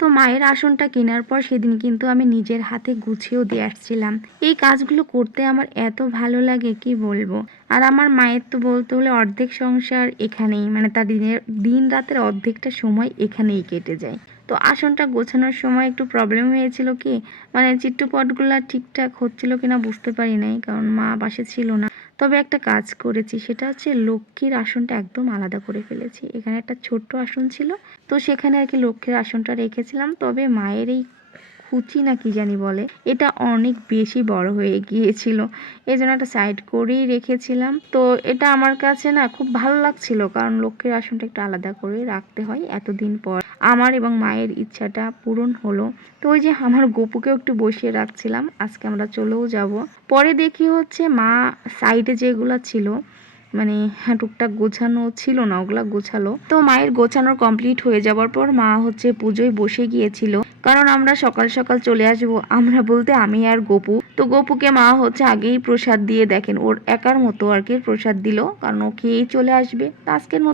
তো মায়ের আসনটা কেনার পর সেদিন কিন্তু আমি নিজের হাতে গুছিয়েও দিয়ে আসছিলাম। এই কাজগুলো করতে আমার এত ভালো লাগে কি বলবো। আর আমার মায়ের তো বলতে হলে অর্ধেক সংসার এখানেই, মানে তার দিন রাতের অর্ধেকটা সময় এখানেই কেটে যায়। তো আসনটা গোছানোর সময় একটু প্রবলেম হয়েছিল কি, মানে চিট্টুপটগুলো ঠিকঠাক হচ্ছিল কিনা বুঝতে পারি নাই, কারণ মা পাশে ছিল না। তবে একটা কাজ করেছি, সেটা হচ্ছে লক্ষ্মীর আসনটা একদম আলাদা করে ফেলেছি। এখানে একটা ছোট্ট আসন ছিল, তো সেখানে আর কি লক্ষ্মীর আসনটা রেখেছিলাম। তবে মায়ের এই কুচি না কি জানি বলে, এটা অনেক বেশি বড় হয়ে গিয়েছিল, এই জন্য একটা সাইড করেই রেখেছিলাম। তো এটা আমার কাছে না খুব ভালো লাগছিল, কারণ লক্ষ্মীর আসনটা একটু আলাদা করে রাখতে হয়। এতদিন পর আমার এবং মায়ের ইচ্ছাটা পূরণ হলো। তো ওই যে আমার গপুকেও একটু বসিয়ে রাখছিলাম, আজকে আমরা চলেও যাব। পরে দেখি হচ্ছে মা সাইডে যেগুলো ছিল, মানে টুকটাক গোছানো ছিল না, ওগুলা গোছালো। তো মায়ের গোছানোর কমপ্লিট হয়ে যাওয়ার পর মা হচ্ছে পুজোয় বসে গিয়েছিল, কারণ আমরা সকাল সকাল চলে আসবো। আমরা বলতে আমি আর গপু। তো গপুকে মা হচ্ছে আগেই প্রসাদ দিয়ে, দেখেন ওর একার মতো আর কি প্রসাদ দিল, কারণ ও খেয়েই চলে আসবে। তো আজকের মতো